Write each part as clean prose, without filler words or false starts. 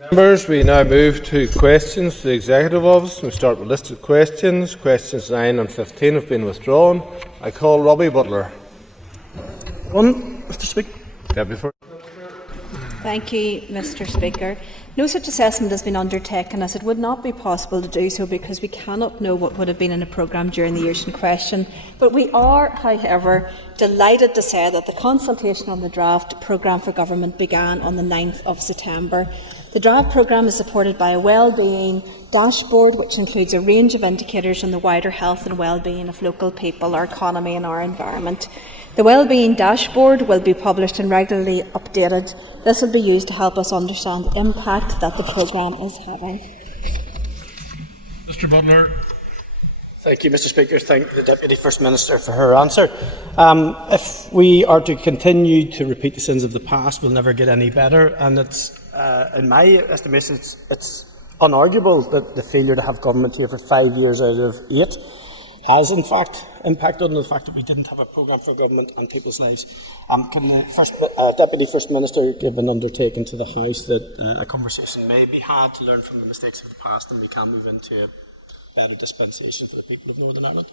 Members, we now move to questions to the Executive Office. We start with listed questions. Questions 9 and 15 have been withdrawn. I call Robbie Butler. Mr. Speaker. Deputy First. Thank you, Mr. Speaker. No such assessment has been undertaken, as it would not be possible to do so because we cannot know what would have been in a programme during the years in question. But we are, however, delighted to say that the consultation on the draft programme for government began on the 9th of September. The draft programme is supported by a wellbeing dashboard, which includes a range of indicators on the wider health and wellbeing of local people, our economy and our environment. The wellbeing dashboard will be published and regularly updated. This will be used to help us understand the impact that the programme is having. Mr. Butler. Thank you, Mr. Speaker. Thank the Deputy First Minister for her answer. If we are to continue to repeat the sins of the past, we'll never get any better. And it's, in my estimation, it's unarguable that the failure to have government here for 5 years out of 8 has, in fact, impacted on the fact that we didn't have a programme for government and people's lives. Can the Deputy First Minister give an undertaking to the House that a conversation may be had to learn from the mistakes of the past and we can move into a better dispensation for the people of Northern Ireland?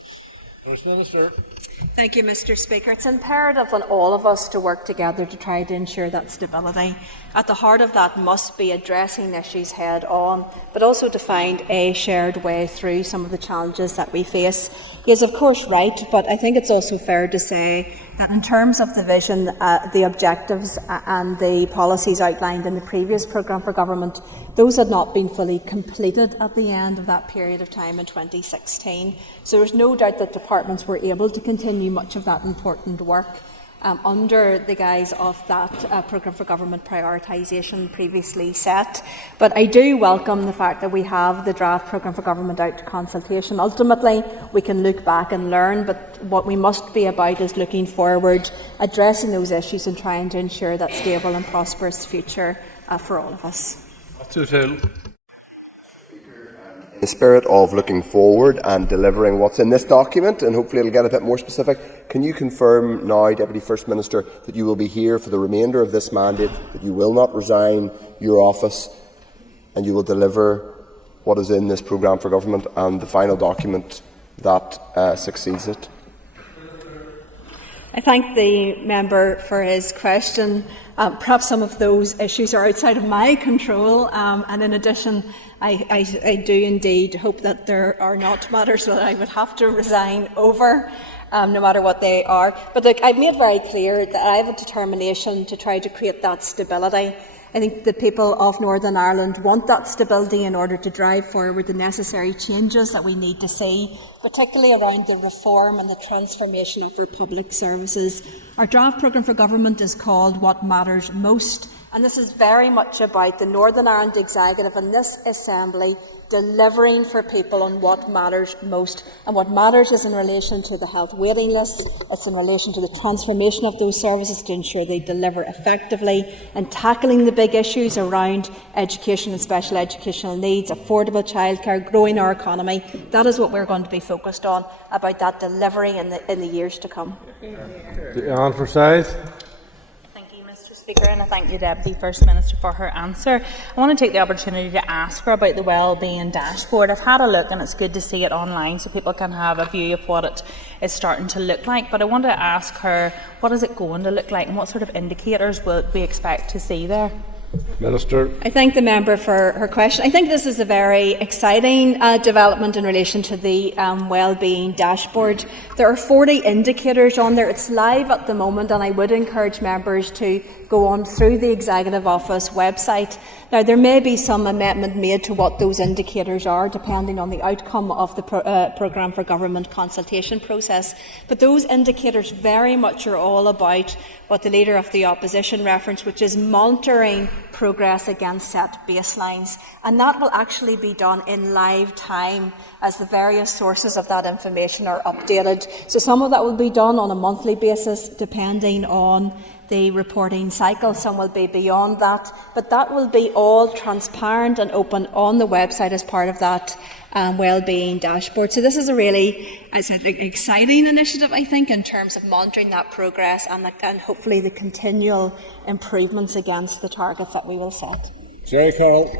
Thank you, Mr. Speaker. It's imperative on all of us to work together to try to ensure that stability. At the heart of that must be addressing issues head on, but also to find a shared way through some of the challenges that we face. He is of course right, but I think it's also fair to say that in terms of the vision, the objectives and the policies outlined in the previous programme for government, those had not been fully completed at the end of that period of time in 2016. So there's no doubt that departments were able to continue much of that important work under the guise of that programme for government prioritisation previously set. But I do welcome the fact that we have the draft programme for government out to consultation. Ultimately, we can look back and learn, but what we must be about is looking forward, addressing those issues and trying to ensure that stable and prosperous future for all of us. In the spirit of looking forward and delivering what's in this document, and hopefully it'll get a bit more specific, can you confirm now, Deputy First Minister, that you will be here for the remainder of this mandate, that you will not resign your office, and you will deliver what is in this programme for government and the final document that succeeds it? I thank the member for his question. Perhaps some of those issues are outside of my control, and in addition, I do indeed hope that there are not matters that I would have to resign over, no matter what they are. But look, I've made very clear that I have a determination to try to create that stability. I think the people of Northern Ireland want that stability in order to drive forward the necessary changes that we need to see, particularly around the reform and the transformation of our public services. Our draft programme for government is called What Matters Most, and this is very much about the Northern Ireland Executive and this Assembly delivering for people on what matters most. And what matters is in relation to the health waiting lists, it's in relation to the transformation of those services to ensure they deliver effectively, and tackling the big issues around education and special educational needs, affordable childcare, growing our economy. That is what we're going to be focused on, about that delivery in the years to come. Anne Forsyth. Speaker, and I thank the Deputy First Minister for her answer. I want to take the opportunity to ask her about the wellbeing dashboard. I've had a look and it's good to see it online so people can have a view of what it is starting to look like, but I want to ask her, what is it going to look like and what sort of indicators will we expect to see there? Minister. I thank the member for her question. I think this is a very exciting development in relation to the wellbeing dashboard. There are 40 indicators on there. It's live at the moment, and I would encourage members to go on through the Executive Office website. Now, there may be some amendment made to what those indicators are, depending on the outcome of the programme for government consultation process. But those indicators very much are all about what the Leader of the Opposition referenced, which is monitoring progress against set baselines. And that will actually be done in live time as the various sources of that information are updated. So some of that will be done on a monthly basis, depending on the reporting cycle. Some will be beyond that, but that will be all transparent and open on the website as part of that wellbeing dashboard. So this is a really, as I said, exciting initiative, I think, in terms of monitoring that progress and hopefully the continual improvements against the targets that we will set. Jerry Carroll.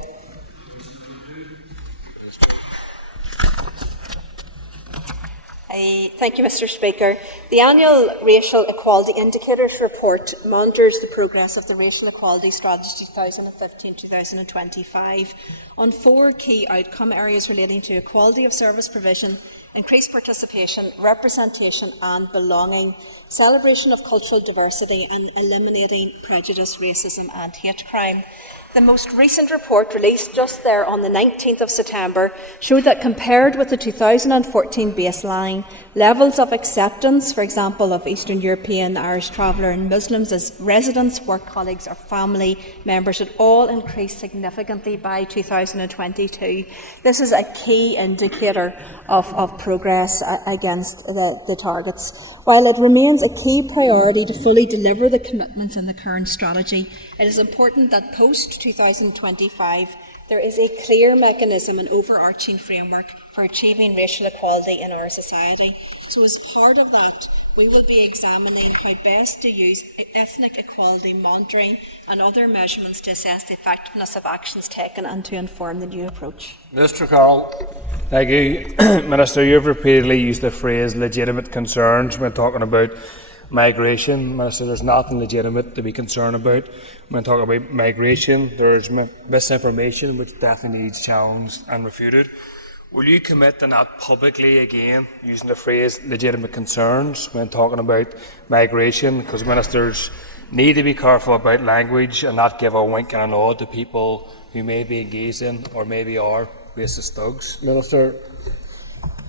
Thank you, Mr. Speaker. The annual Racial Equality Indicators Report monitors the progress of the Racial Equality Strategy 2015-2025 on 4 key outcome areas relating to equality of service provision, increased participation, representation and belonging, celebration of cultural diversity and eliminating prejudice, racism and hate crime. The most recent report, released just there on the 19th of September, showed that compared with the 2014 baseline, levels of acceptance, for example, of Eastern European, Irish traveller and Muslims as residents, work colleagues or family members had all increased significantly by 2022. This is a key indicator of progress against the targets. While it remains a key priority to fully deliver the commitments in the current strategy, it is important that post-2025 there is a clear mechanism and overarching framework for achieving racial equality in our society. So as part of that, we will be examining how best to use ethnic equality monitoring and other measurements to assess the effectiveness of actions taken and to inform the new approach. Mr. Carroll. Thank you. Minister, you have repeatedly used the phrase legitimate concerns when talking about migration. Minister, there's nothing legitimate to be concerned about. When talking about migration, there's misinformation which definitely needs challenged and refuted. Will you commit to not publicly again using the phrase legitimate concerns when talking about migration? Because ministers need to be careful about language and not give a wink and a nod to people who may be engaged in or maybe are racist thugs. Minister.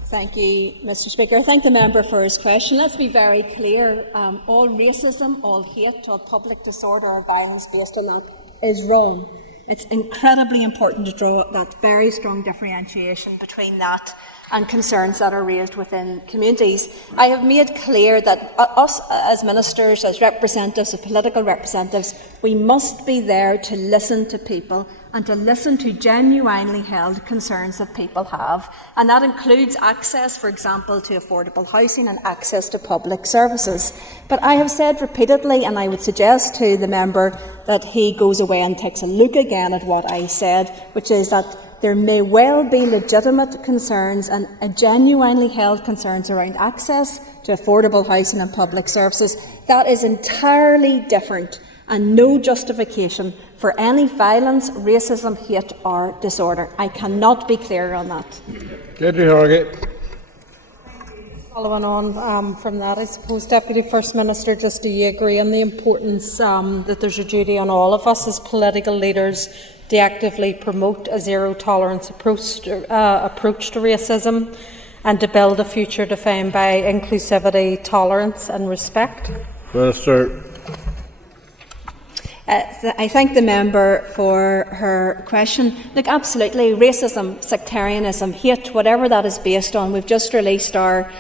Thank you, Mr. Speaker. I thank the member for his question. Let's be very clear. All racism, all hate, all public disorder or violence based on that is wrong. It's incredibly important to draw that very strong differentiation between that and concerns that are raised within communities. I have made clear that us as ministers, as representatives, as political representatives, we must be there to listen to people and to listen to genuinely held concerns that people have. And that includes access, for example, to affordable housing and access to public services. But I have said repeatedly, and I would suggest to the member that he goes away and takes a look again at what I said, which is that there may well be legitimate concerns and genuinely held concerns around access to affordable housing and public services. That is entirely different and no justification for any violence, racism, hate or disorder. I cannot be clearer on that. Ledry Hargate. Following on from that, I suppose, Deputy First Minister, just do you agree on the importance that there's a duty on all of us as political leaders to actively promote a zero-tolerance approach to racism and to build a future defined by inclusivity, tolerance and respect? Minister. I thank the member for her question. Look, absolutely, racism, sectarianism, hate, whatever that is based on, we've just released our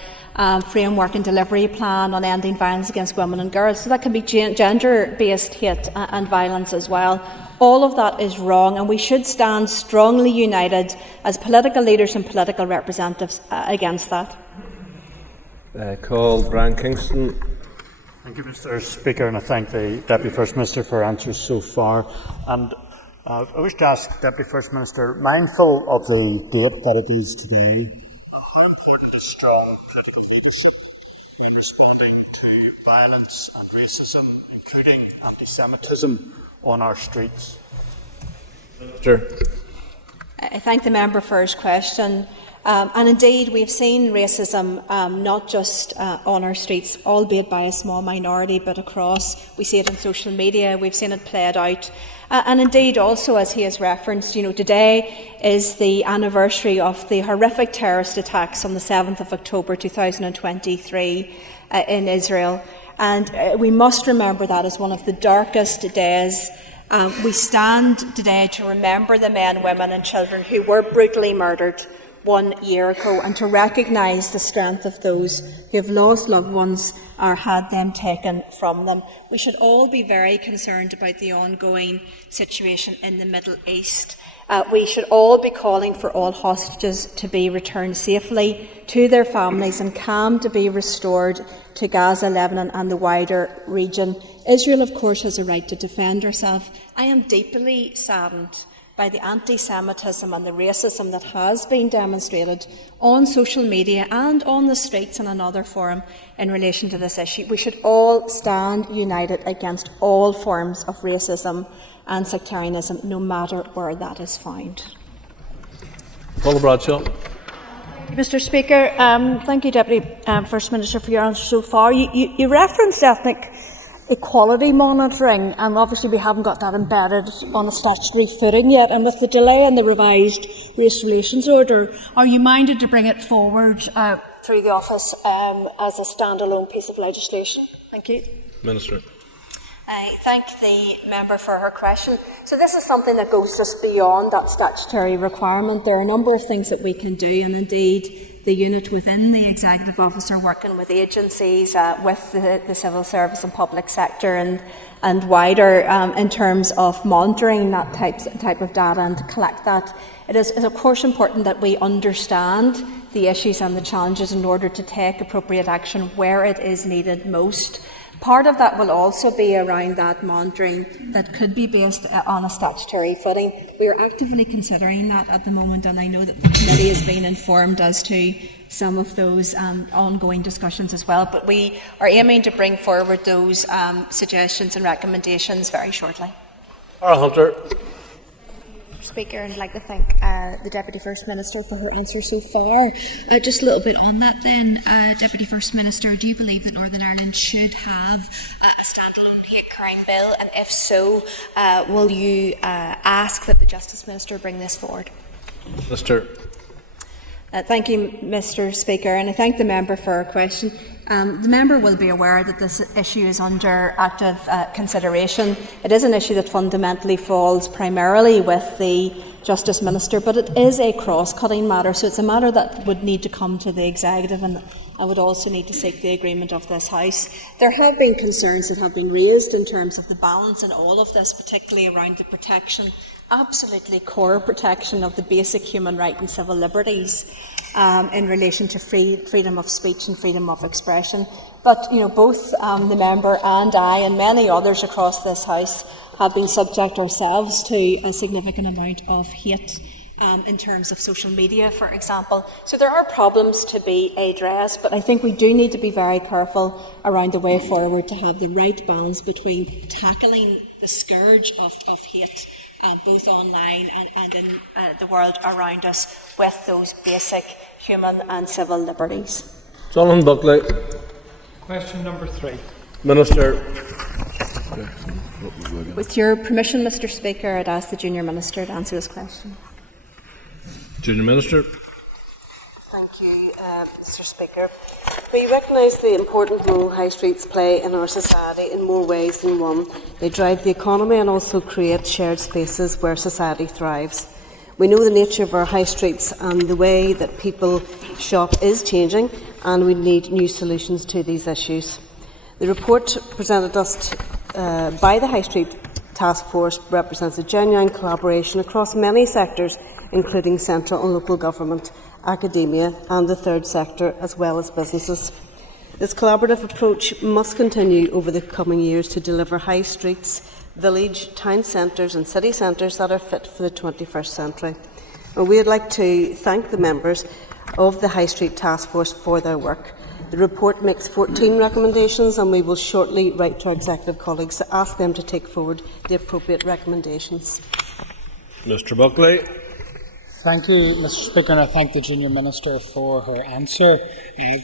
framework and delivery plan on ending violence against women and girls. So that can be gender-based hate and violence as well. All of that is wrong, and we should stand strongly united as political leaders and political representatives against that. Call Brian Kingston. Thank you, Mr. Speaker, and I thank the Deputy First Minister for answers so far. And I wish to ask Deputy First Minister, mindful of the date that it is today, how important is strong political leadership in responding to violence and racism, including anti-Semitism, on our streets? Sure. I thank the member for his question. And indeed, we've seen racism not just on our streets, albeit by a small minority, but across. We see it in social media, we've seen it played out. And indeed, also, as he has referenced, today is the anniversary of the horrific terrorist attacks on the 7th of October 2023 in Israel. And we must remember that as one of the darkest days. We stand today to remember the men, women and children who were brutally murdered 1 year ago, and to recognise the strength of those who have lost loved ones or had them taken from them. We should all be very concerned about the ongoing situation in the Middle East. We should all be calling for all hostages to be returned safely to their families and calm to be restored to Gaza, Lebanon and the wider region. Israel, of course, has a right to defend herself. I am deeply saddened by the anti-Semitism and the racism that has been demonstrated on social media and on the streets and another forum in relation to this issue. We should all stand united against all forms of racism and sectarianism, no matter where that is found. Paula Bradshaw. Mr. Speaker, thank you, Deputy First Minister, for your answer so far. You referenced ethnic equality monitoring, and obviously we haven't got that embedded on a statutory footing yet. And with the delay in the revised race relations order, are you minded to bring it forward through the office as a standalone piece of legislation? Thank you. Minister. I thank the member for her question. So this is something that goes just beyond that statutory requirement. There are a number of things that we can do, and indeed the unit within the Executive Office are working with agencies, with the civil service and public sector and wider in terms of monitoring that type of data and to collect that. It is of course important that we understand the issues and the challenges in order to take appropriate action where it is needed most. Part of that will also be around that monitoring that could be based on a statutory footing. We are actively considering that at the moment, and I know that the committee has been informed as to some of those ongoing discussions as well. But we are aiming to bring forward those suggestions and recommendations very shortly. Cara Hunter. Speaker, and I'd like to thank the Deputy First Minister for her answer so far. Just a little bit on that then, Deputy First Minister, do you believe that Northern Ireland should have a standalone hate crime bill, and if so, will you ask that the Justice Minister bring this forward? Minister. Thank you, Mr. Speaker, and I thank the member for her question. The member will be aware that this issue is under active consideration. It is an issue that fundamentally falls primarily with the Justice Minister, but it is a cross-cutting matter, so it's a matter that would need to come to the Executive, and I would also need to seek the agreement of this House. There have been concerns that have been raised in terms of the balance in all of this, particularly around the protection, absolutely core protection of the basic human right and civil liberties in relation to freedom of speech and freedom of expression. But both the member and I and many others across this House have been subject ourselves to a significant amount of hate in terms of social media, for example. So there are problems to be addressed, but I think we do need to be very careful around the way forward to have the right balance between tackling the scourge of hate, both online and in the world around us, with those basic human and civil liberties. Jonathan Buckley. Question number 3. Minister. With your permission, Mr. Speaker, I'd ask the Junior Minister to answer this question. Junior Minister. Thank you, Mr. Speaker. We recognise the important role high streets play in our society in more ways than one. They drive the economy and also create shared spaces where society thrives. We know the nature of our high streets and the way that people shop is changing, and we need new solutions to these issues. The report presented us by the High Street Task Force represents a genuine collaboration across many sectors, including central and local government, academia and the third sector, as well as businesses. This collaborative approach must continue over the coming years to deliver high streets, village, town centres and city centres that are fit for the 21st century. We would like to thank the members of the High Street Task Force for their work. The report makes 14 recommendations, and we will shortly write to our executive colleagues to ask them to take forward the appropriate recommendations. Mr. Buckley. Thank you, Mr. Speaker, and I thank the Junior Minister for her answer.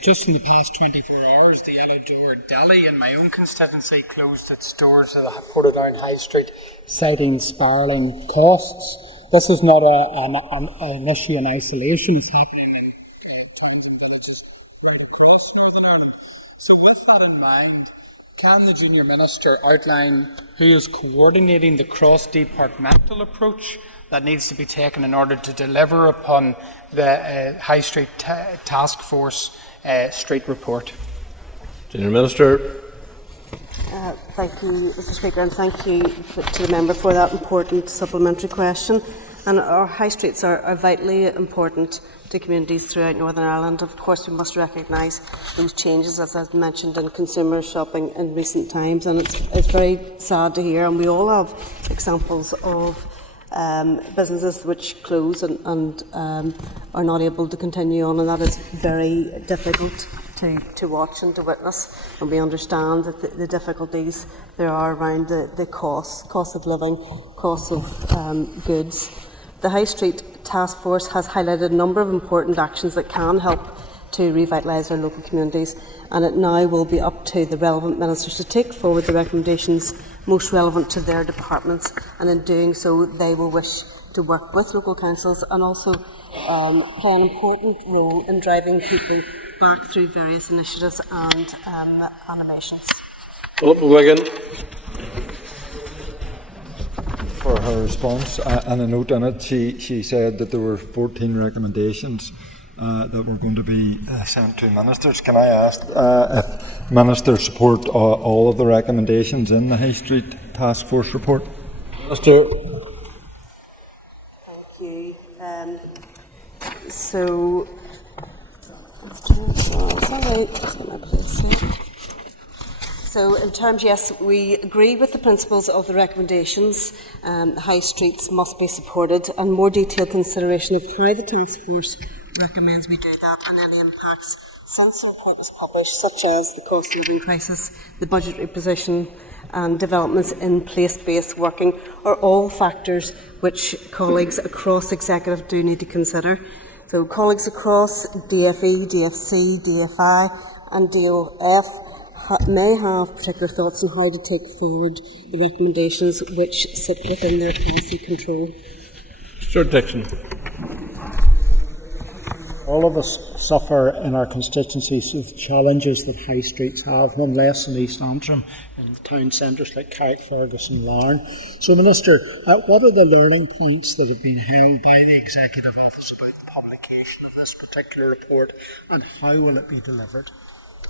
Just in the past 24 hours, the Yellow Deli in my own constituency closed its doors at Portadown High Street, citing spiralling costs. This is not an issue in isolation. It's happening in towns and villages right across Northern Ireland. So with that in mind, can the Junior Minister outline who is coordinating the cross-departmental approach that needs to be taken in order to deliver upon the High Street Task Force street report? Junior Minister. Thank you, Mr. Speaker, and thank you to the member for that important supplementary question. And our high streets are vitally important to communities throughout Northern Ireland. Of course, we must recognise those changes, as I've mentioned, in consumer shopping in recent times, and it's very sad to hear, and we all have examples of businesses which close and are not able to continue on, and that is very difficult to watch and to witness. And we understand that the difficulties there are around the cost of living, cost of goods. The High Street Task Force has highlighted a number of important actions that can help to revitalise our local communities, and it now will be up to the relevant ministers to take forward the recommendations most relevant to their departments, and in doing so they will wish to work with local councils and also play an important role in driving people back through various initiatives and animations. For her response, and a note in it, she said that there were 14 recommendations that were going to be sent to ministers. Can I ask if ministers support all of the recommendations in the High Street Task Force report? Minister. Thank you. So, So in terms, yes, we agree with the principles of the recommendations. High streets must be supported, and more detailed consideration of how the task force recommends we do that and any impacts since the report was published, such as the cost of living crisis, the budgetary position and developments in place-based working, are all factors which colleagues across executive do need to consider. So colleagues across DFE, DFC, DFI and DOF may have particular thoughts on how to take forward the recommendations which sit within their policy control. Stuart Dixon. All of us suffer in our constituencies with challenges that high streets have, none less in East Antrim, in town centres like Carrickfergus and Larne. So, Minister, what are the learning points that have been held by the Executive Office about the publication of this particular report, and how will it be delivered?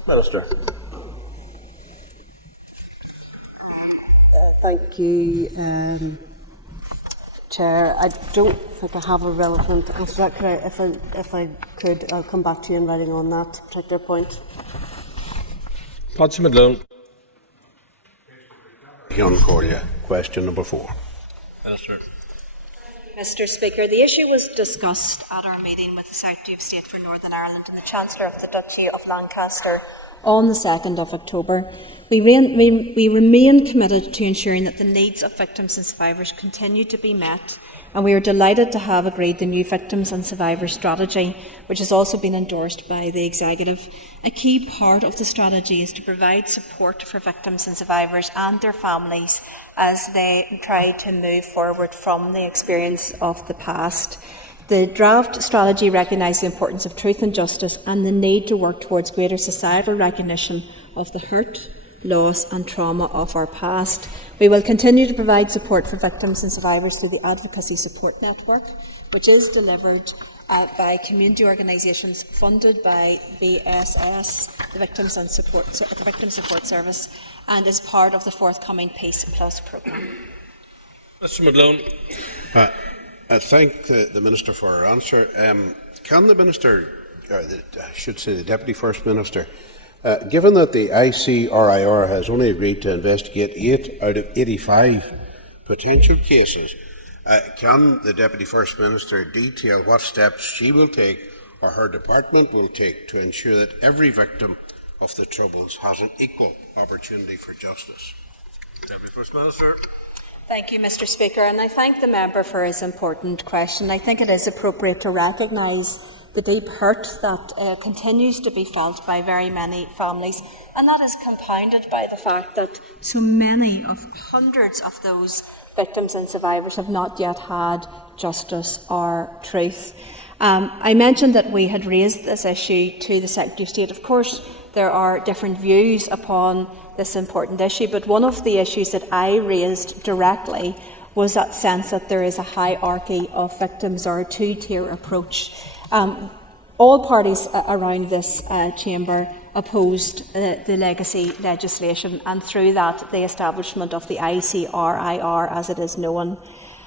Minister. Thank you, Chair. I don't think I have a relevant answer. If I could, I'll come back to you in writing on that particular point. Patsy Midlone. Young Corlia, question number 4. Minister. Mr. Speaker, the issue was discussed at our meeting with the Secretary of State for Northern Ireland and the Chancellor of the Duchy of Lancaster on the 2nd of October. We remain committed to ensuring that the needs of victims and survivors continue to be met, and we are delighted to have agreed the new Victims and Survivors Strategy, which has also been endorsed by the Executive. A key part of the strategy is to provide support for victims and survivors and their families as they try to move forward from the experience of the past. The draft strategy recognised the importance of truth and justice and the need to work towards greater societal recognition of the hurt, loss and trauma of our past. We will continue to provide support for victims and survivors through the Advocacy Support Network, which is delivered by community organisations funded by VSS, the Victims Support Service, and is part of the forthcoming Peace Plus programme. Mr. Midlone. I thank the Minister for her answer. Can the Minister, I should say the Deputy First Minister, given that the ICRIR has only agreed to investigate 8 out of 85 potential cases, can the Deputy First Minister detail what steps she will take or her department will take to ensure that every victim of the Troubles has an equal opportunity for justice? Deputy First Minister. Thank you, Mr. Speaker, and I thank the member for his important question. I think it is appropriate to recognise the deep hurt that continues to be felt by very many families, and that is compounded by the fact that so many of hundreds of those victims and survivors have not yet had justice or truth. I mentioned that we had raised this issue to the Secretary of State. Of course, there are different views upon this important issue, but one of the issues that I raised directly was that sense that there is a hierarchy of victims or a two-tier approach. All parties around this chamber opposed the legacy legislation, and through that the establishment of the ICRIR as it is known.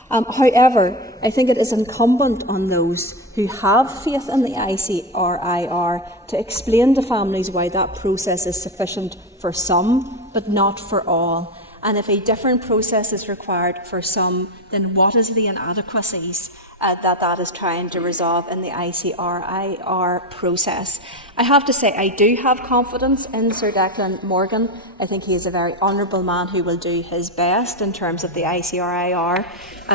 However, I think it is incumbent on those who have faith in the ICRIR to explain to families why that process is sufficient for some but not for all. And if a different process is required for some, then what is the inadequacies that is trying to resolve in the ICRIR process? I have to say, I do have confidence in Sir Declan Morgan. I think he is a very honourable man who will do his best in terms of the ICRIR.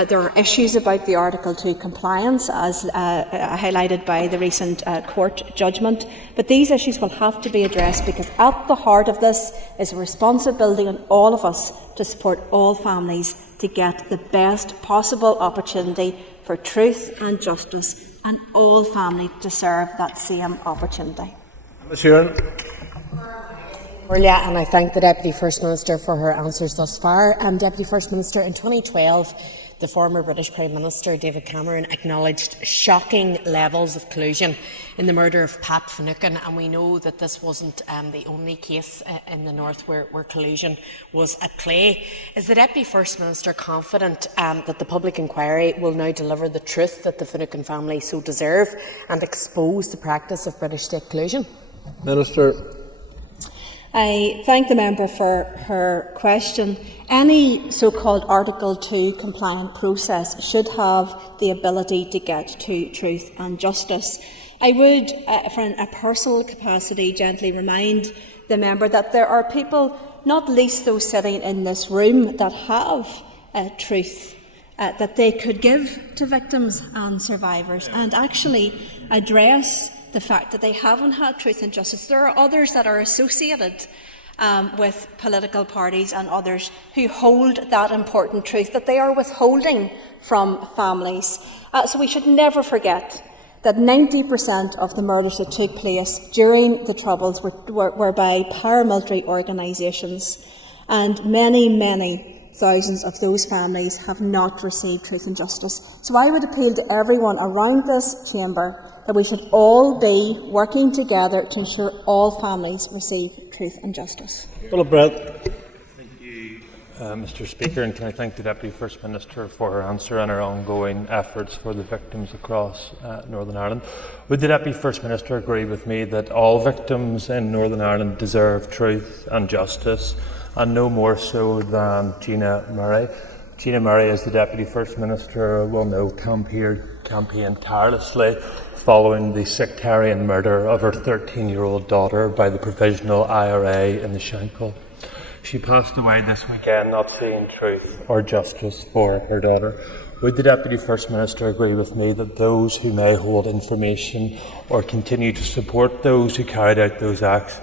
There are issues about the Article 2 compliance, as highlighted by the recent court judgment, but these issues will have to be addressed, because at the heart of this is a responsibility on all of us to support all families to get the best possible opportunity for truth and justice, and all families deserve that same opportunity. Ms. Sheeran. And I thank the Deputy First Minister for her answers thus far. Deputy First Minister, in 2012, the former British Prime Minister David Cameron acknowledged shocking levels of collusion in the murder of Pat Finucane, and we know that this wasn't the only case in the North where collusion was at play. Is the Deputy First Minister confident that the public inquiry will now deliver the truth that the Finucane family so deserve and expose the practice of British state collusion? Minister. I thank the member for her question. Any so-called Article 2 compliant process should have the ability to get to truth and justice. I would, from a personal capacity, gently remind the member that there are people, not least those sitting in this room, that have truth that they could give to victims and survivors, and actually address the fact that they haven't had truth and justice. There are others that are associated with political parties and others who hold that important truth that they are withholding from families. So we should never forget that 90% of the murders that took place during the Troubles were by paramilitary organisations, and many thousands of those families have not received truth and justice. So I would appeal to everyone around this chamber that we should all be working together to ensure all families receive truth and justice. Philip Brett. Thank you, Mr. Speaker, and can I thank the Deputy First Minister for her answer and her ongoing efforts for the victims across Northern Ireland. Would the Deputy First Minister agree with me that all victims in Northern Ireland deserve truth and justice, and no more so than Gina Murray? Gina Murray, as the Deputy First Minister will know, campaigned tirelessly following the sectarian murder of her 13-year-old daughter by the Provisional IRA in the Shankill. She passed away this weekend not seeing truth or justice for her daughter. Would the Deputy First Minister agree with me that those who may hold information or continue to support those who carried out those acts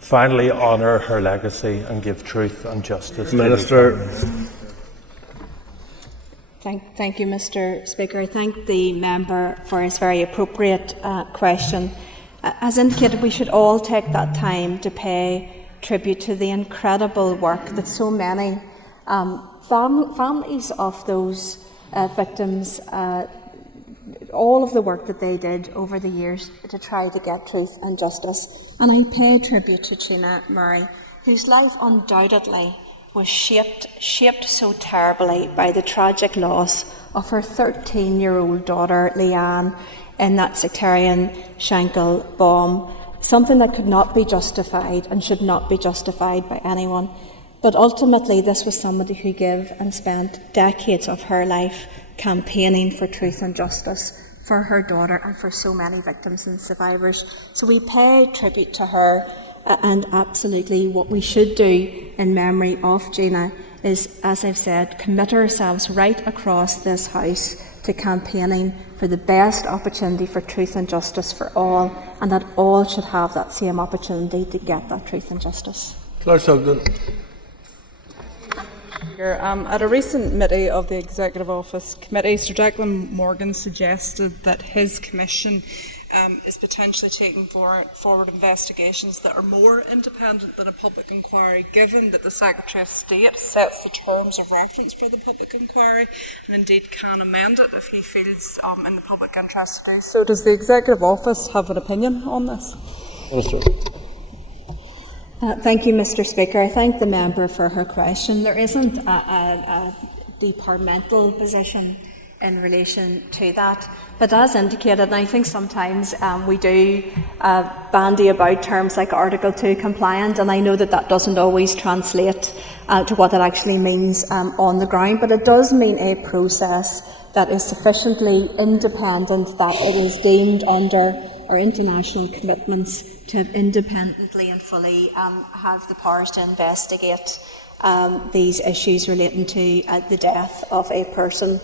finally honour her legacy and give truth and justice Minister. to those families? Thank you, Mr. Speaker. I thank the member for his very appropriate question. As indicated, we should all take that time to pay tribute to the incredible work that so many families of those victims, all of the work that they did over the years to try to get truth and justice. And I pay tribute to Gina Murray, whose life undoubtedly was shaped so terribly by the tragic loss of her 13-year-old daughter, Leanne, in that sectarian Shankill bomb, something that could not be justified and should not be justified by anyone. But ultimately, this was somebody who gave and spent decades of her life campaigning for truth and justice for her daughter and for so many victims and survivors. So we pay tribute to her. And absolutely what we should do in memory of Gina is, as I've said, commit ourselves right across this House to campaigning for the best opportunity for truth and justice for all, and that all should have that same opportunity to get that truth and justice. Claire Sugden. At a recent meeting of the Executive Office Committee, Sir Declan Morgan suggested that his commission is potentially taking forward investigations that are more independent than a public inquiry, given that the Secretary of State sets the terms of reference for the public inquiry and indeed can amend it if he feels in the public interest to do so. Does the Executive Office have an opinion on this? Thank you, Mr. Speaker. I thank the member for her question. There isn't a departmental position in relation to that. But as indicated, and I think sometimes we do bandy about terms like Article 2 compliant, and I know that that doesn't always translate to what that actually means on the ground, but it does mean a process that is sufficiently independent that it is deemed under our international commitments to have independently and fully have the powers to investigate these issues relating to the death of a person.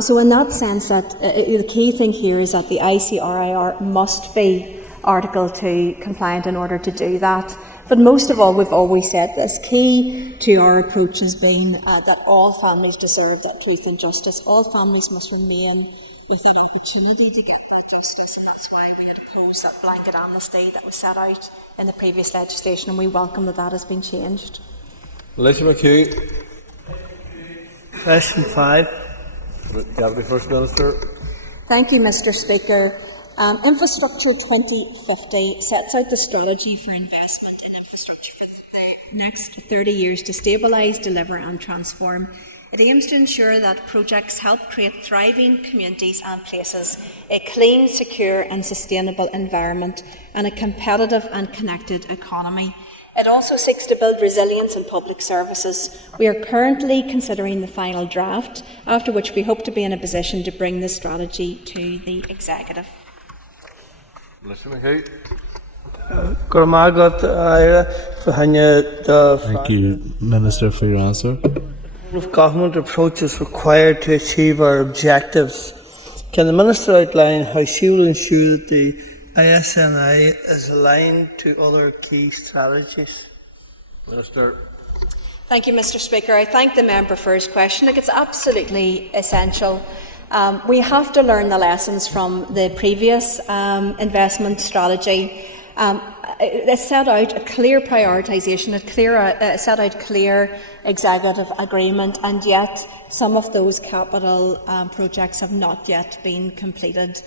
So in that sense, that the key thing here is that the ICRIR must be Article 2 compliant in order to do that. But most of all, we've always said this, key to our approach has been that all families deserve that truth and justice. All families must remain with an opportunity to get that justice, and that's why we had opposed that blanket amnesty that was set out in the previous legislation, and we welcome that that has been changed. Alicia McHugh. Question 5. Deputy First Minister. Thank you, Mr. Speaker. Infrastructure 2050 sets out the strategy for investment in infrastructure for the next 30 years to stabilise, deliver and transform. It aims to ensure that projects help create thriving communities and places, a clean, secure and sustainable environment and a competitive and connected economy. It also seeks to build resilience in public services. We are currently considering the final draft, after which we hope to be in a position to bring this strategy to the Executive. Thank you, Minister, for your answer. If government approach is required to achieve our objectives, can the Minister outline how she will ensure that the ISNI is aligned to other key strategies? Minister. Thank you, Mr. Speaker. I thank the member for his question. It's absolutely essential. We have to learn the lessons from the previous investment strategy. It set out a clear prioritisation, it set out clear executive agreement, and yet some of those capital projects have not yet been completed.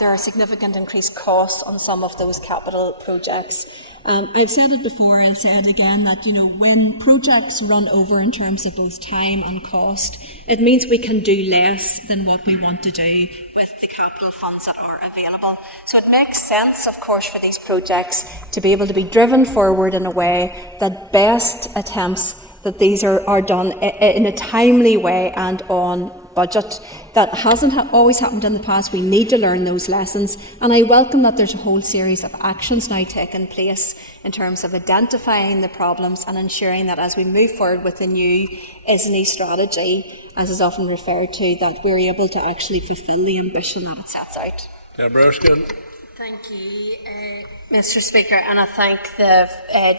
There are significant increased costs on some of those capital projects. I've said it before, I'll say it again, that when projects run over in terms of both time and cost, it means we can do less than what we want to do with the capital funds that are available. So it makes sense, of course, for these projects to be able to be driven forward in a way that best attempts that these are done in a timely way and on budget. That hasn't always happened in the past. We need to learn those lessons, and I welcome that there's a whole series of actions now taking place in terms of identifying the problems and ensuring that as we move forward with the new ISNI strategy, as is often referred to, that we're able to actually fulfil the ambition that it sets out. Deborah Erskine. Thank you, Mr. Speaker, and I thank the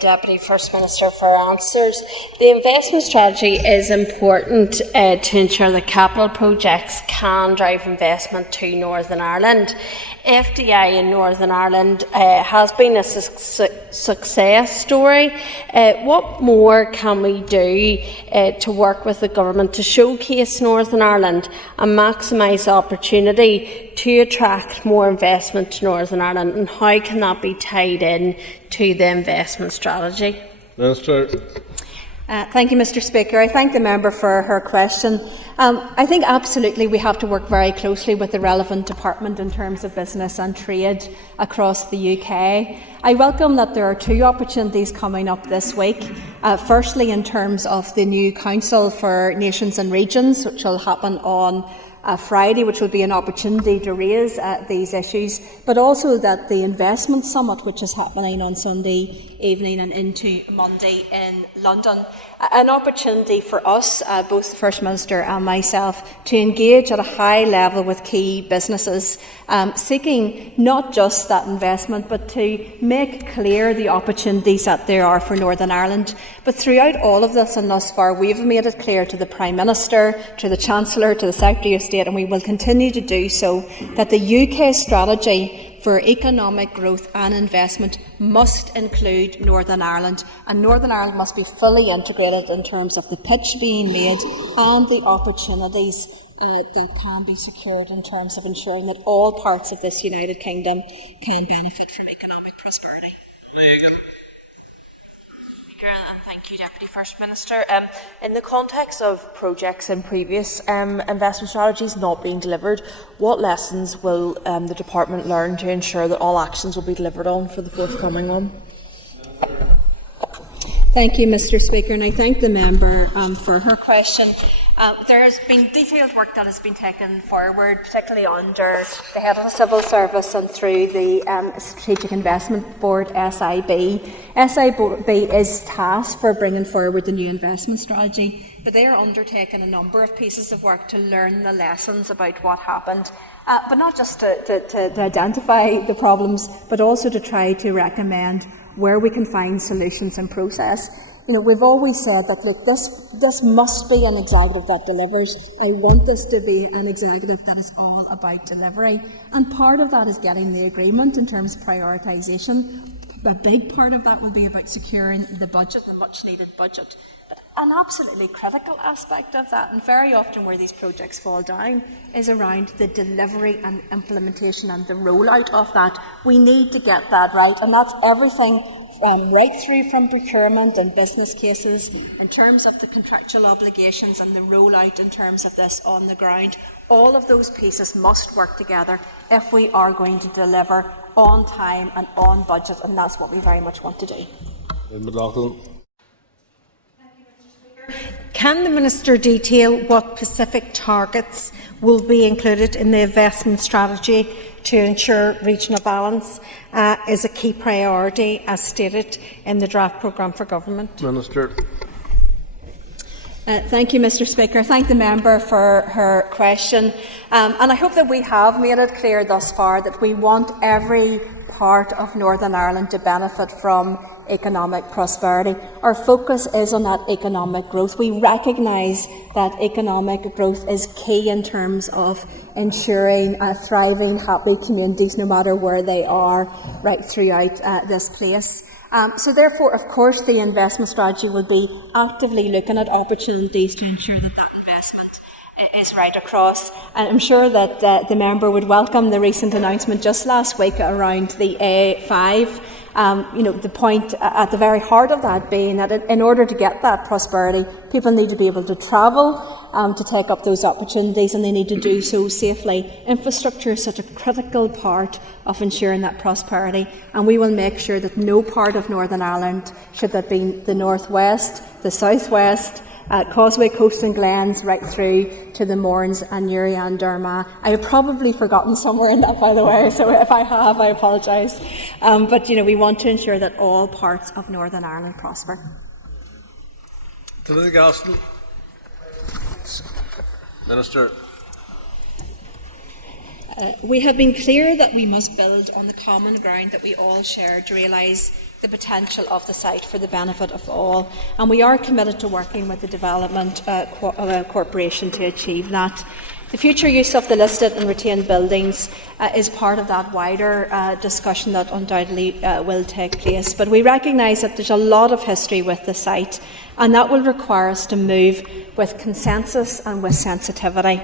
Deputy First Minister for her answers. The investment strategy is important to ensure that capital projects can drive investment to Northern Ireland. FDI in Northern Ireland has been a success story. What more can we do to work with the government to showcase Northern Ireland and maximise opportunity to attract more investment to Northern Ireland, and how can that be tied in to the investment strategy? Minister. Thank you, Mr. Speaker. I thank the member for her question. I think absolutely we have to work very closely with the relevant department in terms of business and trade across the UK. I welcome that there are two opportunities coming up this week. Firstly, in terms of the new Council for Nations and Regions, which will happen on Friday, which will be an opportunity to raise these issues, but also that the Investment Summit, which is happening on Sunday evening and into Monday in London, an opportunity for us, both the First Minister and myself, to engage at a high level with key businesses, seeking not just that investment, but to make clear the opportunities that there are for Northern Ireland. But throughout all of this, and thus far, we've made it clear to the Prime Minister, to the Chancellor, to the Secretary of State, and we will continue to do so, that the UK strategy for economic growth and investment must include Northern Ireland, and Northern Ireland must be fully integrated in terms of the pitch being made and the opportunities that can be secured in terms of ensuring that all parts of this United Kingdom can benefit from economic prosperity. And thank you, Deputy First Minister. In the context of projects and previous investment strategies not being delivered, what lessons will the Department learn to ensure that all actions will be delivered on for the forthcoming one? Thank you, Mr. Speaker, and I thank the member for her question. There has been detailed work that has been taken forward, particularly under the head of the civil service and through the Strategic Investment Board, SIB. SIB is tasked for bringing forward the new investment strategy, but they are undertaking a number of pieces of work to learn the lessons about what happened. But not just to identify the problems, but also to try to recommend where we can find solutions and process. You know, we've always said that, look, this must be an executive that delivers. I want this to be an executive that is all about delivery. And part of that is getting the agreement in terms of prioritisation. A big part of that will be about securing the budget, the much needed budget. An absolutely critical aspect of that, and very often where these projects fall down, is around the delivery and implementation and the rollout of that. We need to get that right, and that's everything right through from procurement and business cases, in terms of the contractual obligations and the rollout in terms of this on the ground. All of those pieces must work together if we are going to deliver on time and on budget, and that's what we very much want to do. McLaughlin. Can the Minister detail what specific targets will be included in the investment strategy to ensure regional balance is a key priority as stated in the draft programme for government? Minister. Thank you, Mr. Speaker. Thank the member for her question. And I hope that we have made it clear thus far that we want every part of Northern Ireland to benefit from economic prosperity. Our focus is on that economic growth. We recognise that economic growth is key in terms of ensuring thriving, happy communities, no matter where they are, right throughout this place. So therefore, of course, the investment strategy will be actively looking at opportunities to ensure that that investment is right across. And I'm sure that the member would welcome the recent announcement just last week around the A5. The point at the very heart of that being that in order to get that prosperity, people need to be able to travel to take up those opportunities, and they need to do so safely. Infrastructure is such a critical part of ensuring that prosperity, and we will make sure that no part of Northern Ireland, should that be the northwest, the southwest, Causeway Coast and Glens, right through to the Mournes and Newry and Derma. I have probably forgotten somewhere in that, by the way, so if I have, I apologise. But we want to ensure that all parts of Northern Ireland prosper. Minister. We have been clear that we must build on the common ground that we all share to realise the potential of the site for the benefit of all, and we are committed to working with the Development Corporation to achieve that. The future use of the listed and retained buildings is part of that wider discussion that undoubtedly will take place, but we recognise that there's a lot of history with the site, and that will require us to move with consensus and with sensitivity.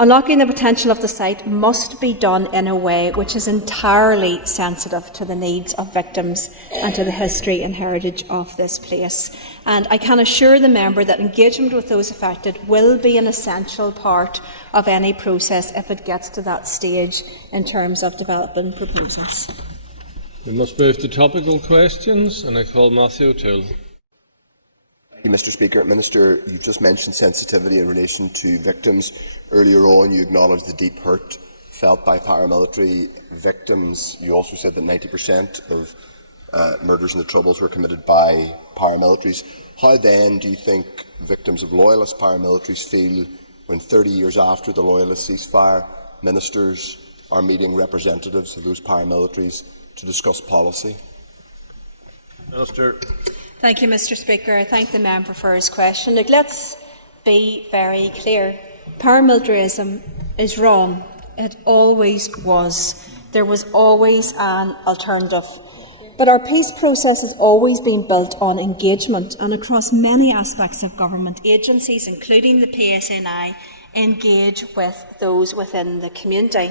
Unlocking the potential of the site must be done in a way which is entirely sensitive to the needs of victims and to the history and heritage of this place. And I can assure the member that engagement with those affected will be an essential part of any process if it gets to that stage in terms of developing proposals. We must move to topical questions, and I call Matthew O'Toole. Thank you, Mr. Speaker. Minister, you just mentioned sensitivity in relation to victims. Earlier on, you acknowledged the deep hurt felt by paramilitary victims. You also said that 90% of murders and the Troubles were committed by paramilitaries. How then do you think victims of loyalist paramilitaries feel when 30 years after the loyalist ceasefire, ministers are meeting representatives of those paramilitaries to discuss policy? Minister. Thank you, Mr. Speaker. I thank the member for his question. Look, let's be very clear. Paramilitarism is wrong. It always was. There was always an alternative. But our peace process has always been built on engagement, and across many aspects of government, agencies, including the PSNI, engage with those within the community.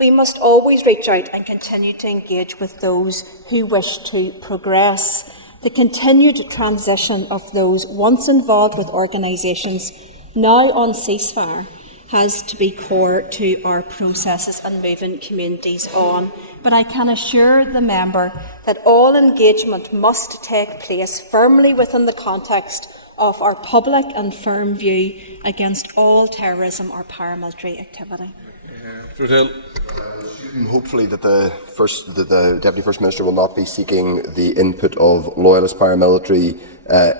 We must always reach out and continue to engage with those who wish to progress. The continued transition of those once involved with organisations now on ceasefire has to be core to our processes and moving communities on. But I can assure the member that all engagement must take place firmly within the context of our public and firm view against all terrorism or paramilitary activity. Hopefully that the Deputy First Minister will not be seeking the input of loyalist paramilitary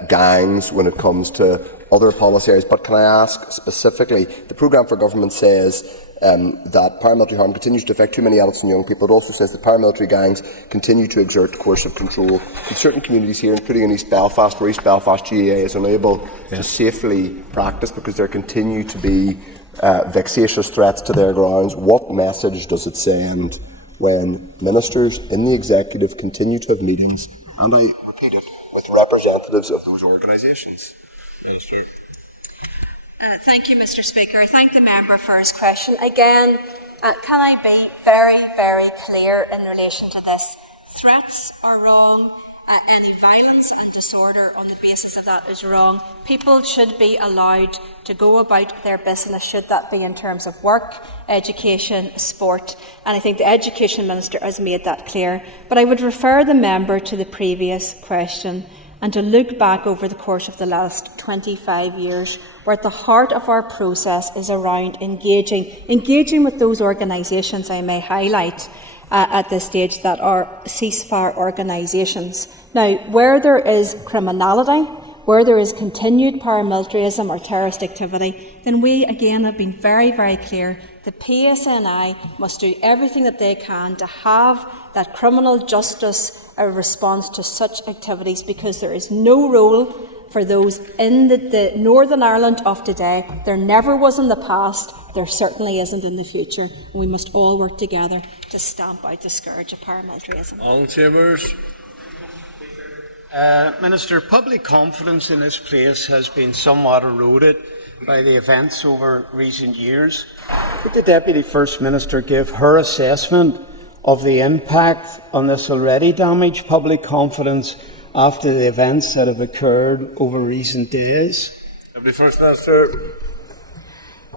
gangs when it comes to other policy areas. But can I ask specifically, the programme for government says that paramilitary harm continues to affect too many adults and young people. It also says that paramilitary gangs continue to exert coercive control in certain communities here, including in East Belfast, where East Belfast GAA is unable to safely practice because there continue to be vexatious threats to their grounds. What message does it send when ministers in the executive continue to have meetings, and I repeat it, with representatives of those organisations? Minister. Thank you, Mr. Speaker. I thank the member for his question. Again, can I be very, very clear in relation to this? Threats are wrong. Any violence and disorder on the basis of that is wrong. People should be allowed to go about their business, should that be in terms of work, education, sport, and I think the Education Minister has made that clear. But I would refer the member to the previous question and to look back over the course of the last 25 years, where at the heart of our process is around engaging with those organisations, I may highlight, at this stage, that are ceasefire organisations. Now, where there is criminality, where there is continued paramilitarism or terrorist activity, then we again have been very, very clear. The PSNI must do everything that they can to have that criminal justice response to such activities, because there is no role for those in the Northern Ireland of today. There never was in the past. There certainly isn't in the future. And we must all work together to stamp out the scourge of paramilitarism. Alan Chambers. Minister, public confidence in this place has been somewhat eroded by the events over recent years. Could the Deputy First Minister give her assessment of the impact on this already damaged public confidence after the events that have occurred over recent days? Deputy First Minister.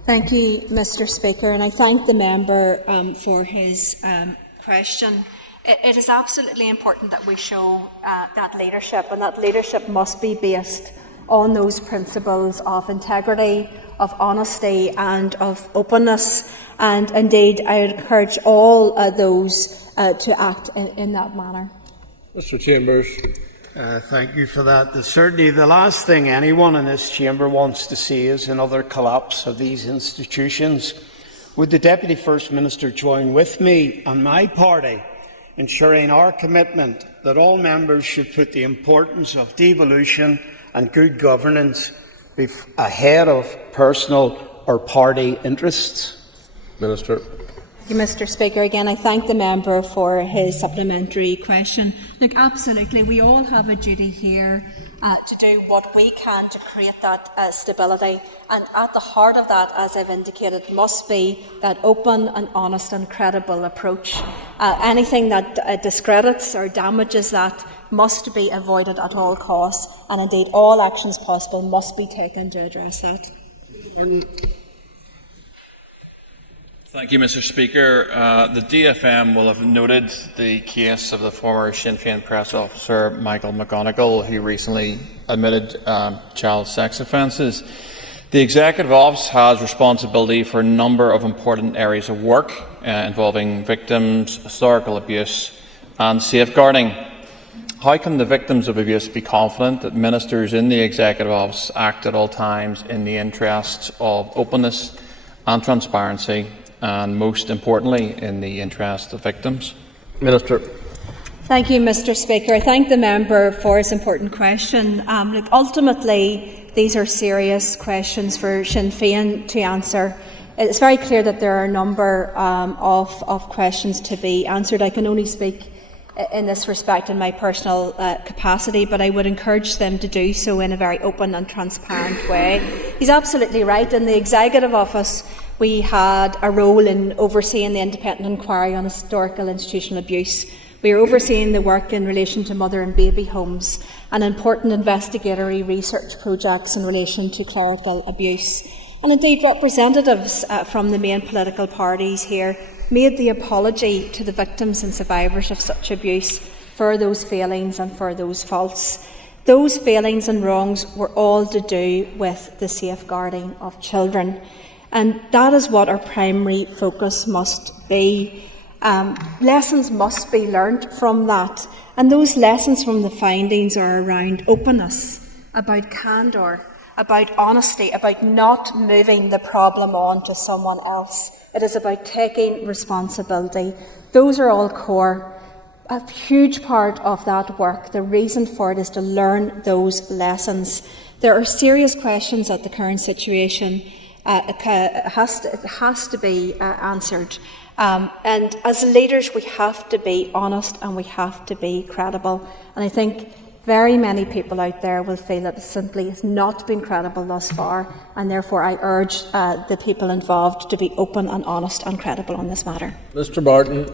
Thank you, Mr. Speaker, and I thank the member for his question. It is absolutely important that we show that leadership, and that leadership must be based on those principles of integrity, of honesty and of openness. And indeed, I would encourage all those to act in that manner. Mr. Chambers. Thank you for that. Certainly the last thing anyone in this chamber wants to see is another collapse of these institutions. Would the Deputy First Minister join with me and my party ensuring our commitment that all members should put the importance of devolution and good governance ahead of personal or party interests? Minister. Thank you, Mr. Speaker. Again, I thank the member for his supplementary question. Look, absolutely, we all have a duty here to do what we can to create that stability. And at the heart of that, as I've indicated, must be that open and honest and credible approach. Anything that discredits or damages that must be avoided at all costs. And indeed, all actions possible must be taken to address that. Thank you, Mr. Speaker. The DFM will have noted the case of the former Sinn Féin press officer Michael McGonigal, who recently admitted child sex offences. The Executive Office has responsibility for a number of important areas of work involving victims, historical abuse and safeguarding. How can the victims of abuse be confident that ministers in the Executive Office act at all times in the interests of openness and transparency, and most importantly in the interest of victims? Minister. Thank you, Mr. Speaker. I thank the member for his important question. Look, ultimately, these are serious questions for Sinn Féin to answer. It's very clear that there are a number of questions to be answered. I can only speak in this respect in my personal capacity, but I would encourage them to do so in a very open and transparent way. He's absolutely right. In the Executive Office, we had a role in overseeing the independent inquiry on historical institutional abuse. We are overseeing the work in relation to mother and baby homes and important investigatory research projects in relation to clerical abuse. And indeed, representatives from the main political parties here made the apology to the victims and survivors of such abuse for those failings and for those faults. Those failings and wrongs were all to do with the safeguarding of children. And that is what our primary focus must be. Lessons must be learnt from that. And those lessons from the findings are around openness, about candour, about honesty, about not moving the problem on to someone else. It is about taking responsibility. Those are all core. A huge part of that work, the reason for it is to learn those lessons. There are serious questions at the current situation. It has to be answered. And as leaders, we have to be honest and we have to be credible. And I think very many people out there will feel that it simply has not been credible thus far, and therefore I urge the people involved to be open and honest and credible on this matter. Mr. Barton.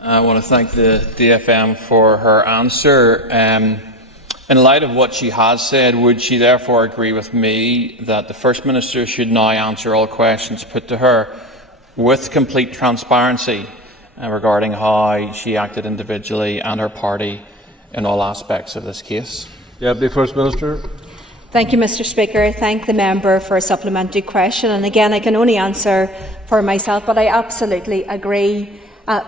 I want to thank the DFM for her answer. In light of what she has said, would she therefore agree with me that the First Minister should now answer all questions put to her with complete transparency regarding how she acted individually and her party in all aspects of this case? Deputy First Minister. Thank you, Mr. Speaker. I thank the member for a supplementary question. And again, I can only answer for myself, but I absolutely agree.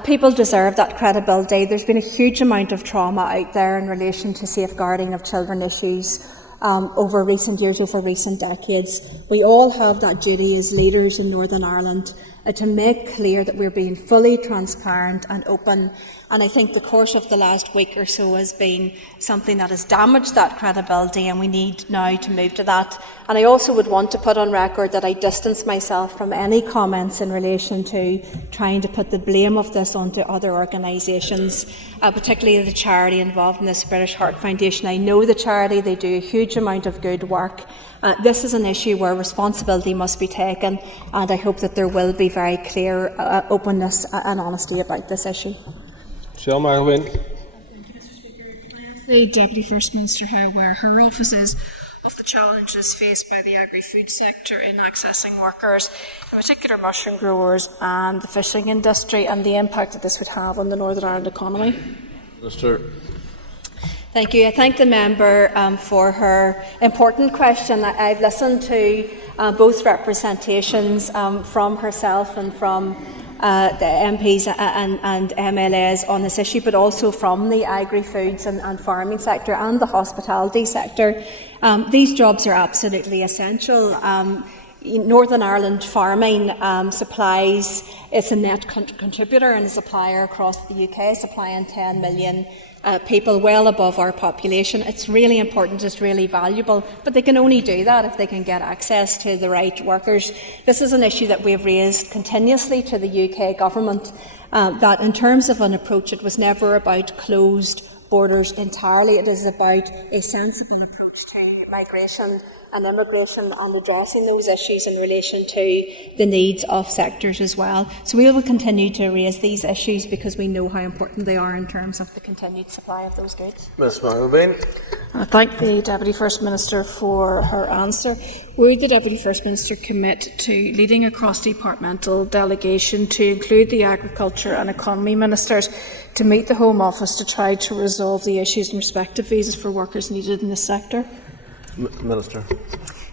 People deserve that credibility. There's been a huge amount of trauma out there in relation to safeguarding of children issues over recent years, over recent decades. We all have that duty as leaders in Northern Ireland to make clear that we're being fully transparent and open. And I think the course of the last week or so has been something that has damaged that credibility, and we need now to move to that. And I also would want to put on record that I distance myself from any comments in relation to trying to put the blame of this onto other organisations, particularly the charity involved in this, British Heart Foundation. I know the charity, they do a huge amount of good work. This is an issue where responsibility must be taken, and I hope that there will be very clear openness and honesty about this issue. Michelle McElwain. The Deputy First Minister how aware her office is of the challenges faced by the agri-food sector in accessing workers, in particular mushroom growers and the fishing industry, and the impact that this would have on the Northern Ireland economy? Minister. Thank you. I thank the member for her important question. I've listened to both representations from herself and from the MPs and MLAs on this issue, but also from the agri-foods and farming sector and the hospitality sector. These jobs are absolutely essential. Northern Ireland farming supplies, it's a net contributor and a supplier across the UK, supplying 10 million people, well above our population. It's really important, it's really valuable, but they can only do that if they can get access to the right workers. This is an issue that we've raised continuously to the UK government, that in terms of an approach, it was never about closed borders entirely. It is about a sensible approach to migration and immigration and addressing those issues in relation to the needs of sectors as well. So we will continue to raise these issues because we know how important they are in terms of the continued supply of those goods. Ms McElwain. I thank the Deputy First Minister for her answer. Would the Deputy First Minister commit to leading a cross-departmental delegation to include the Agriculture and Economy Ministers to meet the Home Office to try to resolve the issues in respect of visas for workers needed in this sector? Minister.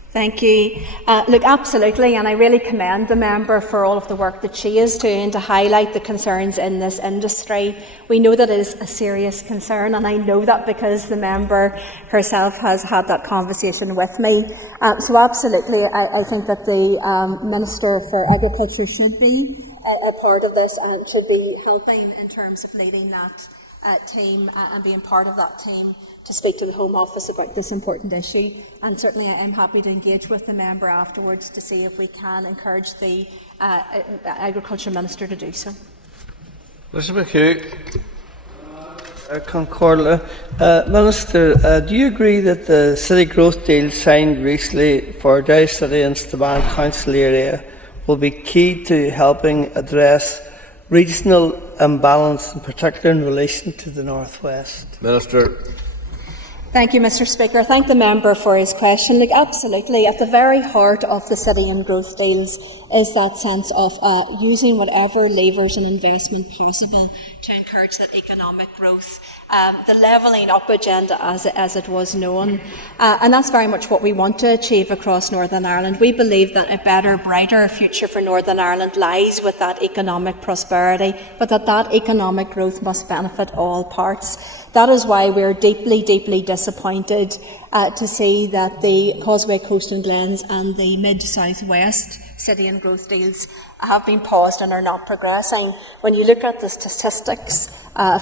Thank you. Look, absolutely, and I really commend the member for all of the work that she is doing to highlight the concerns in this industry. We know that it is a serious concern, and I know that because the member herself has had that conversation with me. So absolutely, I think that the Minister for Agriculture should be a part of this and should be helping in terms of leading that team and being part of that team to speak to the Home Office about this important issue. And certainly I'm happy to engage with the member afterwards to see if we can encourage the Agriculture Minister to do so. Mr McHugh. Concordia. Minister, do you agree that the city growth deal signed recently for Derry City and Staban Council area will be key to helping address regional imbalance, in particular in relation to the North West? Minister. Thank you, Mr. Speaker. I thank the member for his question. Look, absolutely, at the very heart of the City and Growth deals is that sense of using whatever levers and investment possible to encourage that economic growth, the levelling up agenda as it was known. And that's very much what we want to achieve across Northern Ireland. We believe that a better, brighter future for Northern Ireland lies with that economic prosperity, but that economic growth must benefit all parts. That is why we're deeply, deeply disappointed to see that the Causeway Coast and Glens and the Mid-South West City and Growth deals have been paused and are not progressing. When you look at the statistics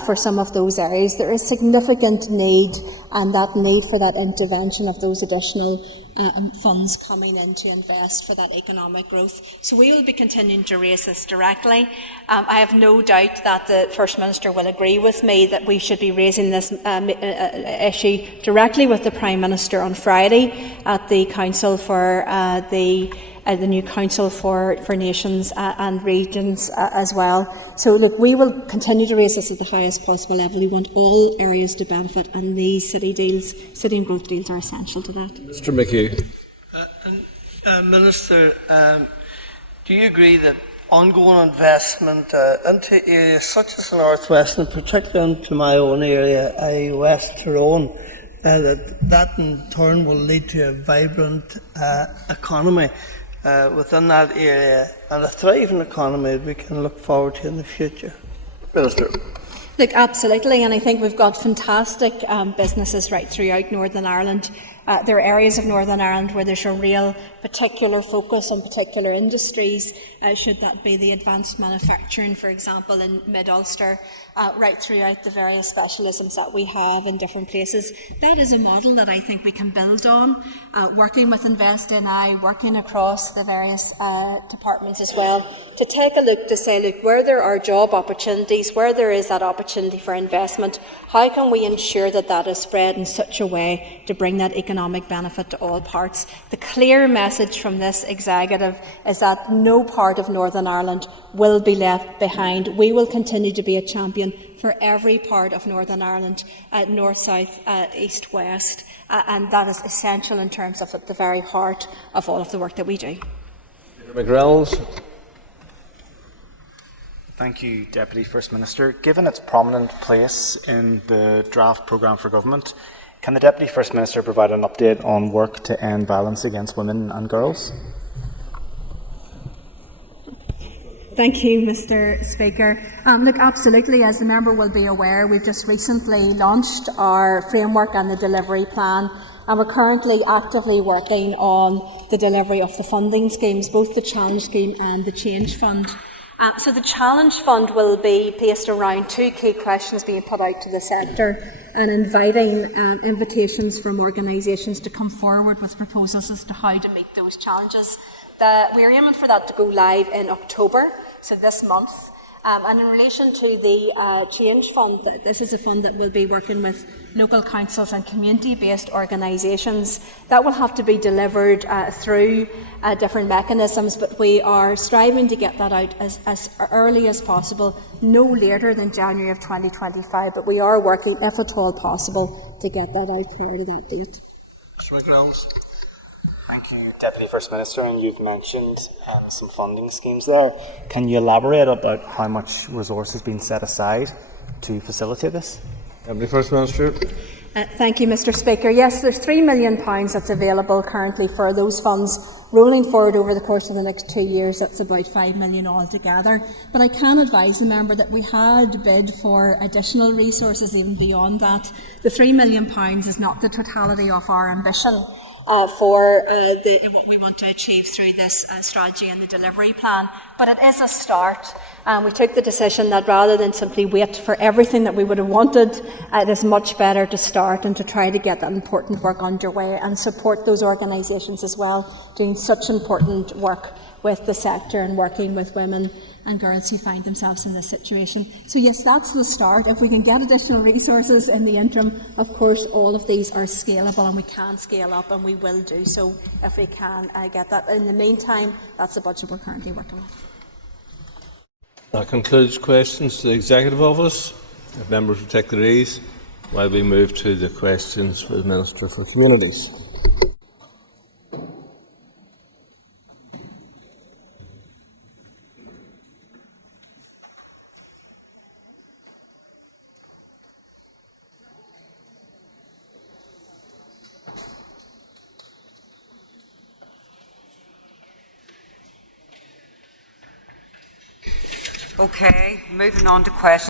for some of those areas, there is significant need, and that need for that intervention of those additional funds coming in to invest for that economic growth. So we will be continuing to raise this directly. I have no doubt that the First Minister will agree with me that we should be raising this issue directly with the Prime Minister on Friday at the Council for the new Council for Nations and Regions as well. So look, we will continue to raise this at the highest possible level. We want all areas to benefit, and these city and growth deals are essential to that. Mr. McHugh. Minister, do you agree that ongoing investment into areas such as the North West, and particularly into my own area, West Tyrone, that in turn will lead to a vibrant economy within that area, and a thriving economy we can look forward to in the future? Minister. Look, absolutely, and I think we've got fantastic businesses right throughout Northern Ireland. There are areas of Northern Ireland where there's a real particular focus on particular industries, should that be the advanced manufacturing, for example, in Mid-Ulster, right throughout the various specialisms that we have in different places. That is a model that I think we can build on, working with Invest NI, working across the various departments as well, to take a look to say, look, where there are job opportunities, where there is that opportunity for investment, how can we ensure that that is spread in such a way to bring that economic benefit to all parts? The clear message from this executive is that no part of Northern Ireland will be left behind. We will continue to be a champion for every part of Northern Ireland, north, south, east, west, and that is essential in terms of at the very heart of all of the work that we do. McGrells. Thank you, Deputy First Minister. Given its prominent place in the draft programme for government, can the Deputy First Minister provide an update on work to end violence against women and girls? Thank you, Mr. Speaker. Look, absolutely, as the member will be aware, we've just recently launched our framework and the delivery plan, and we're currently actively working on the delivery of the funding schemes, both the Challenge Scheme and the Change Fund. So the Challenge Fund will be based around two key questions being put out to the sector and inviting invitations from organisations to come forward with proposals as to how to meet those challenges. We're aiming for that to go live in October, so this month. And in relation to the Change Fund, this is a fund that will be working with local councils and community-based organisations. That will have to be delivered through different mechanisms, but we are striving to get that out as early as possible, no later than January of 2025, but we are working, if at all possible, to get that out prior to that date. Mr. McGrells. Thank you, Deputy First Minister, and you've mentioned some funding schemes there. Can you elaborate about how much resource has been set aside to facilitate this? Deputy First Minister. Thank you, Mr. Speaker. Yes, there's £3 million that's available currently for those funds. Rolling forward over the course of the next 2 years, that's about £5 million altogether. But I can advise the member that we had bid for additional resources even beyond that. The £3 million is not the totality of our ambition for what we want to achieve through this strategy and the delivery plan. But it is a start. We took the decision that rather than simply wait for everything that we would have wanted, it is much better to start and to try to get that important work underway and support those organisations as well, doing such important work with the sector and working with women and girls who find themselves in this situation. So yes, that's the start. If we can get additional resources in the interim, of course all of these are scalable and we can scale up, and we will do so if we can get that. In the meantime, that's the budget we're currently working with. That concludes questions to the Executive Office. If members will take their ease. while we move to the questions for the Minister for Communities. Okay, moving on to questions.